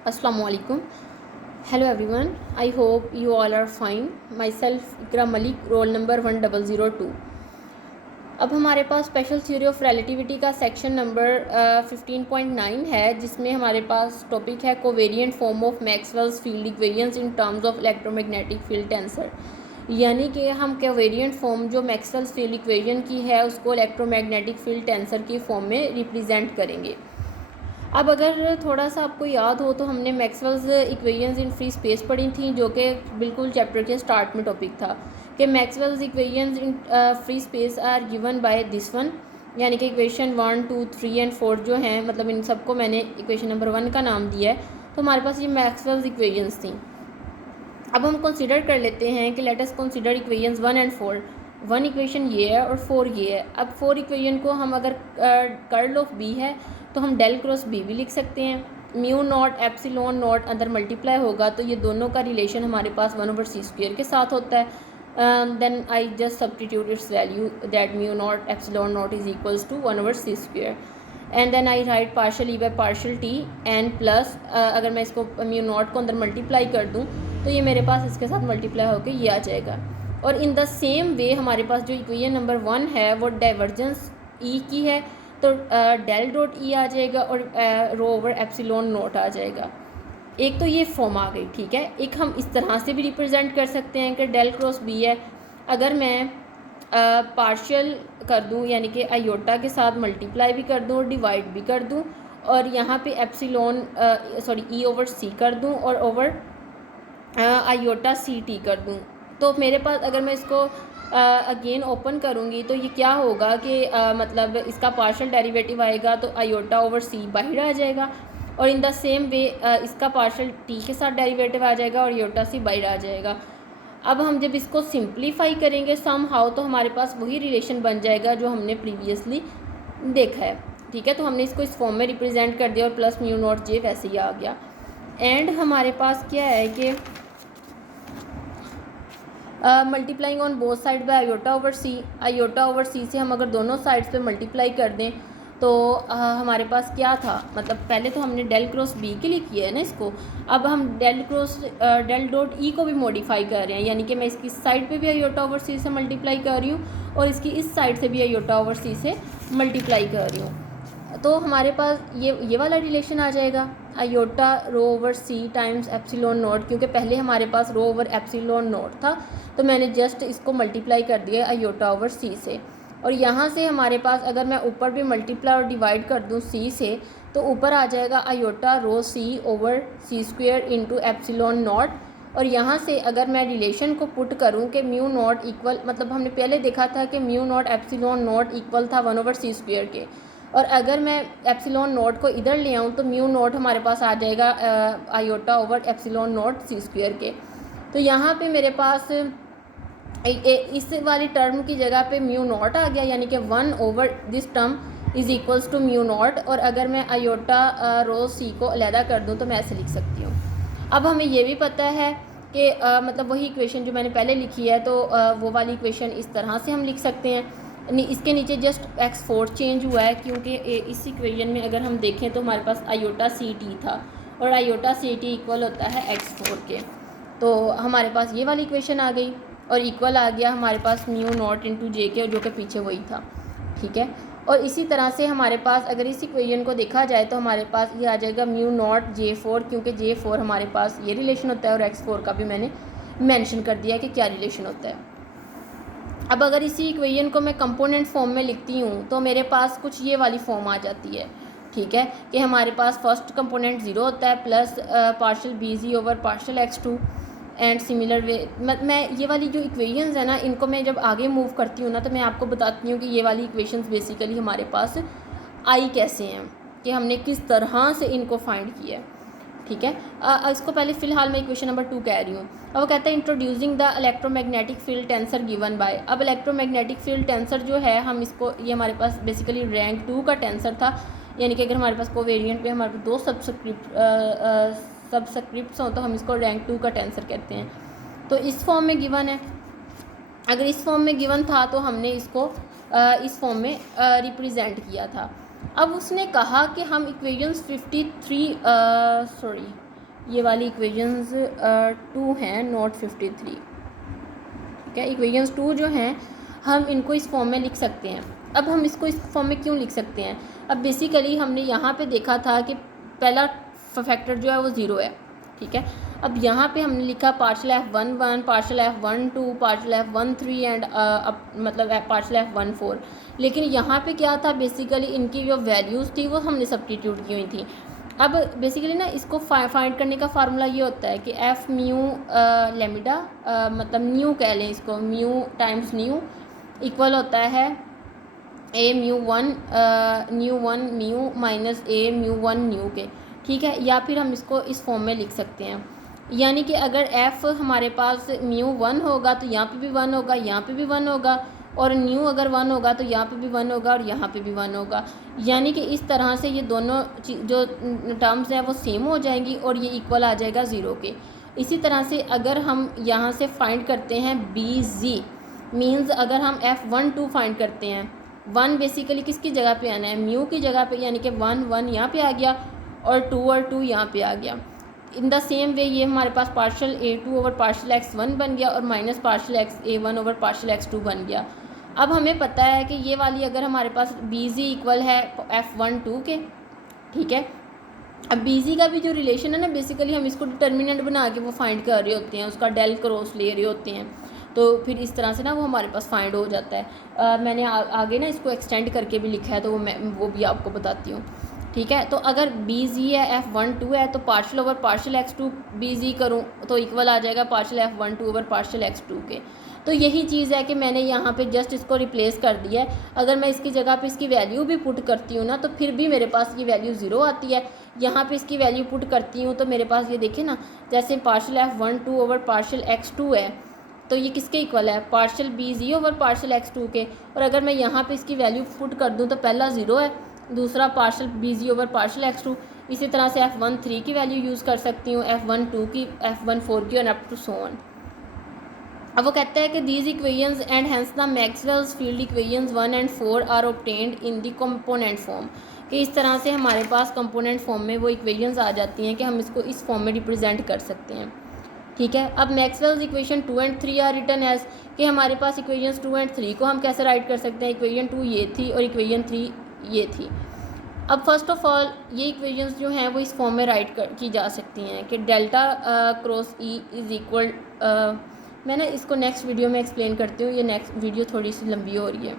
Assalamualaikum. Hello everyone. I hope you all are fine. Myself Ikra Malik, roll number 1002. अब हमारे पास special theory of relativity का section number 15.9 है, जिसमें हमारे पास topic है covariant form of Maxwell's field equations in terms of electromagnetic field tensor. यानी कि हम कोवेरिएंट फॉर्म जो मैक्सवेल्स फील्ड इक्वेशन की है उसको इलेक्ट्रोमैग्नेटिक फील्ड टेंसर की फॉर्म में रिप्रेजेंट करेंगे। अब अगर थोड़ा सा आपको याद हो तो हमने Maxwell's equations in free space पढ़ी थी, जो कि बिल्कुल चैप्टर के स्टार्ट में टॉपिक था कि Maxwell's equations in free space are given by this one, यानी कि इक्वेशन 1, 2, 3 एंड 4 जो हैं, मतलब इन सबको मैंने इक्वेशन नंबर 1 का नाम दिया है। तो हमारे पास ये मैक्सवेल्स इक्वेशंस थी। अब हम कंसिडर कर लेते हैं कि let us consider equations 1 and 4। 1 equation ये है और 4 ये है। अब 4 इक्वेशन को हम अगर कर्ल ऑफ बी है तो हम डेल क्रॉस बी भी लिख सकते हैं। म्यू नॉट एप्सिलॉन नॉट अंदर मल्टीप्लाई होगा तो ये दोनों का रिलेशन हमारे पास 1/c² के साथ होता है। Then I just substitute its value that mu not epsilon not is equals to 1/c²। And then I write partial E by partial t and plus अगर मैं इसको म्यू नॉट को अंदर मल्टीप्लाई कर दूँ तो ये मेरे पास इसके साथ मल्टीप्लाई होकर ये आ जाएगा। और इन द सेम वे हमारे पास जो इक्वेशन नंबर 1 है वो डाइवर्जेंस ई की है, तो डेल डॉट ई आ जाएगा और रो ओवर एप्सिलॉन नोट आ जाएगा। एक तो ये फॉर्म आ गई, ठीक है। एक हम इस तरह से भी रिप्रेजेंट कर सकते हैं कि डेल क्रॉस बी है, अगर मैं पार्शियल कर दूं यानी कि आयोटा के साथ मल्टीप्लाई भी कर दूं और डिवाइड भी कर दूं और यहाँ पे एप्सिलॉन ई ओवर सी कर दूं और ओवर आयोटा सी टी कर दूं, तो मेरे पास अगर मैं इसको अगेन ओपन करूँगी तो ये क्या होगा कि मतलब इसका पार्शियल डेरिवेटिव आएगा तो आयोटा ओवर सी बाहर आ जाएगा और इन द सेम वे इसका पार्शियल टी के साथ डेरिवेटिव आ जाएगा और आयोटा सी बाहर आ जाएगा। अब हम जब इसको सिंप्लीफाई करेंगे सम हाउ तो हमारे पास वही रिलेशन बन जाएगा जो हमने प्रीवियसली देखा है, ठीक है। तो हमने इसको इस फॉर्म में रिप्रेजेंट कर दिया और प्लस म्यू नॉट जे वैसे ही आ गया। एंड हमारे पास क्या है कि multiplying on both side by iota over c से हम अगर दोनों साइड्स पे मल्टीप्लाई कर दें तो हमारे पास क्या था, मतलब पहले तो हमने डेल क्रॉस बी के लिए किया है ना इसको। अब हम डेल डॉट ई को भी मॉडिफाई कर रहे हैं, यानी कि मैं इसकी साइड पे भी आयोटा ओवर सी से मल्टीप्लाई कर रही हूँ और इसकी इस साइड से भी आयोटा ओवर सी से मल्टीप्लाई कर रही हूँ। तो हमारे पास ये वाला रिलेशन आ जाएगा iota rho over c times epsilon not, क्योंकि पहले हमारे पास रो ओवर एप्सिलॉन नॉट था तो मैंने जस्ट इसको मल्टीप्लाई कर दिया आयोटा ओवर सी से। और यहाँ से हमारे पास अगर मैं ऊपर भी मल्टीप्लाई और डिवाइड कर दूँ सी से तो ऊपर आ जाएगा iota rho c over c² into epsilon not. और यहाँ से अगर मैं रिलेशन को पुट करूँ कि म्यू नॉट इक्वल, मतलब हमने पहले देखा था कि mu not epsilon not equal था 1/c² के, और अगर मैं एप्सिलॉन नॉट को इधर ले आऊँ तो म्यू नॉट हमारे पास आ जाएगा iota over epsilon not c² के। तो यहाँ पे मेरे पास इस वाली टर्म की जगह पे म्यू नॉट आ गया, यानी कि 1 over this term is equals to mu not. और अगर मैं आयोटा रो सी को अलहदा कर दूँ तो मैं ऐसे लिख सकती हूँ। अब हमें ये भी पता है कि मतलब वही इक्वेशन जो मैंने पहले लिखी है तो वो वाली इक्वेशन इस तरह से हम लिख सकते हैं। इसके नीचे जस्ट x4 चेंज हुआ है, क्योंकि इस इक्वेशन में अगर हम देखें तो हमारे पास आयोटा सी टी था और आयोटा सी टी इक्वल होता है x4 के। तो हमारे पास ये वाली इक्वेशन आ गई और इक्वल आ गया हमारे पास म्यू नॉट इंटू जे के, जो कि पीछे वही था, ठीक है। और इसी तरह से हमारे पास अगर इस इक्वेशन को देखा जाए तो हमारे पास ये आ जाएगा म्यू नॉट J4, क्योंकि J4 हमारे पास ये रिलेशन होता है और x4 का भी मैंने मेंशन कर दिया कि क्या रिलेशन होता है। अब अगर इसी इक्वेशन को मैं कंपोनेंट फॉर्म में लिखती हूँ तो मेरे पास कुछ ये वाली फॉर्म आ जाती है, ठीक है, कि हमारे पास फर्स्ट कंपोनेंट 0 होता है plus partial BZ over partial x2 and similar way. मैं ये वाली जो इक्वेशंस है ना, इनको मैं जब आगे मूव करती हूँ ना तो मैं आपको बताती हूँ कि ये वाली इक्वेशंस बेसिकली हमारे पास आई कैसे हैं, कि हमने किस तरह से इनको फाइंड किया है, ठीक है। इसको पहले फ़िलहाल मैं इक्वेशन नंबर 2 कह रही हूँ। अब वो कहता है introducing the electromagnetic field tensor given by. अब इलेक्ट्रोमैग्नेटिक फील्ड टेंसर जो है हम इसको, ये हमारे पास बेसिकली रैंक 2 का टेंसर था, यानी कि अगर हमारे पास कोवेरिएंट पे हमारे पास 2 सबस्क्रिप्ट्स हों तो हम इसको रैंक 2 का टेंसर कहते हैं। तो इस फॉर्म में गिवन है, अगर इस फॉर्म में गिवन था तो हमने इसको इस फॉर्म में रिप्रेजेंट किया था। अब उसने कहा कि हम इक्वेशंस ये वाली इक्वेशंस 2 हैं, नोट 53। ठीक है, इक्वेशंस 2 जो हैं हम इनको इस फॉर्म में लिख सकते हैं। अब हम इसको इस फॉर्म में क्यों लिख सकते हैं? अब बेसिकली हमने यहाँ पे देखा था कि पहला फैक्टर जो है वो 0 है। ठीक है, अब यहाँ पे हमने लिखा partial f1 partial f1 2 partial f1 3 and मतलब पार्शियल f1 4। लेकिन यहाँ पे क्या था, बेसिकली इनकी जो वैल्यूज़ थी वो हमने सब्स्टिट्यूट की हुई थी। अब बेसिकली ना इसको फाइंड करने का फार्मूला ये होता है कि एफ म्यू लेमिडा मतलब न्यू कह लें इसको, म्यू टाइम्स न्यू इक्वल होता है a mu one nu one mu minus a mu one nu के। ठीक है, या फिर हम इसको इस फॉर्म में लिख सकते हैं, यानी कि अगर एफ़ हमारे पास म्यू 1 होगा तो यहाँ पे भी 1 होगा, यहाँ पे भी 1 होगा, और न्यू अगर 1 होगा तो यहाँ पे भी 1 होगा और यहाँ पे भी 1 होगा। यानी कि इस तरह से ये दोनों जो टर्म्स हैं वो सेम हो जाएंगी और ये इक्वल आ जाएगा 0 के। इसी तरह से अगर हम यहाँ से फाइंड करते हैं बी जी, मीन्स अगर हम F12 फाइंड करते हैं, 1 बेसिकली किसकी जगह पे आना है, म्यू की जगह पे, यानी कि 1 1 यहाँ पे आ गया और 2 यहाँ पे आ गया। इन द सेम वे ये हमारे पास partial A2 over partial x1 बन गया और minus partial A1 over partial x2 बन गया। अब हमें पता है कि ये वाली अगर हमारे पास BZ इक्वल है F12 के। ठीक है, अब BZ का भी जो रिलेशन है ना, बेसिकली हम इसको डिटर्मिनेंट बना के वो फाइंड कर रहे होते हैं, उसका डेल क्रॉस ले रहे होते हैं, तो फिर इस तरह से ना वो हमारे पास फाइंड हो जाता है। मैंने आगे ना इसको एक्सटेंड करके भी लिखा है, तो वो भी आपको बताती हूँ। ठीक है, तो अगर BZ है F12 है तो partial over partial x2 BZ करूँ तो इक्वल आ जाएगा partial F12 over partial x2 के। तो यही चीज़ है कि मैंने यहाँ पे जस्ट इसको रिप्लेस कर दिया है। अगर मैं इसकी जगह पे इसकी वैल्यू भी पुट करती हूँ ना तो फिर भी मेरे पास ये वैल्यू 0 आती है। यहाँ पे इसकी वैल्यू पुट करती हूँ तो मेरे पास ये देखें ना, जैसे partial F12 over partial x2 है तो ये किसके इक्वल है, partial BZ over partial x2 के। और अगर मैं यहाँ पे इसकी वैल्यू पुट कर दूँ तो पहला 0 है, दूसरा partial BZ over partial x2। इसी तरह से F13 की वैल्यू यूज़ कर सकती हूँ, F12 की, F14 की और अप टू सो ऑन। अब वो कहता है कि these equations and hence the Maxwell's field equations 1 and 4 are obtained in the component form. कि इस तरह से हमारे पास कंपोनेंट फॉर्म में वो इक्वेशंस आ जाती हैं कि हम इसको इस फॉर्म में रिप्रेजेंट कर सकते हैं। ठीक है, अब Maxwell's equation 2 and 3 are written as, कि हमारे पास इक्वेशंस 2 and 3 को हम कैसे राइट कर सकते हैं, इक्वेशन 2 ये थी और इक्वेशन 3 ये थी। अब फर्स्ट ऑफ ऑल ये इक्वेशंस जो हैं वो इस फॉर्म में राइट की जा सकती हैं कि delta cross E is equal, मैं ना इसको नेक्स्ट वीडियो में एक्सप्लेन करती हूँ, ये नेक्स्ट वीडियो थोड़ी सी लंबी हो रही है।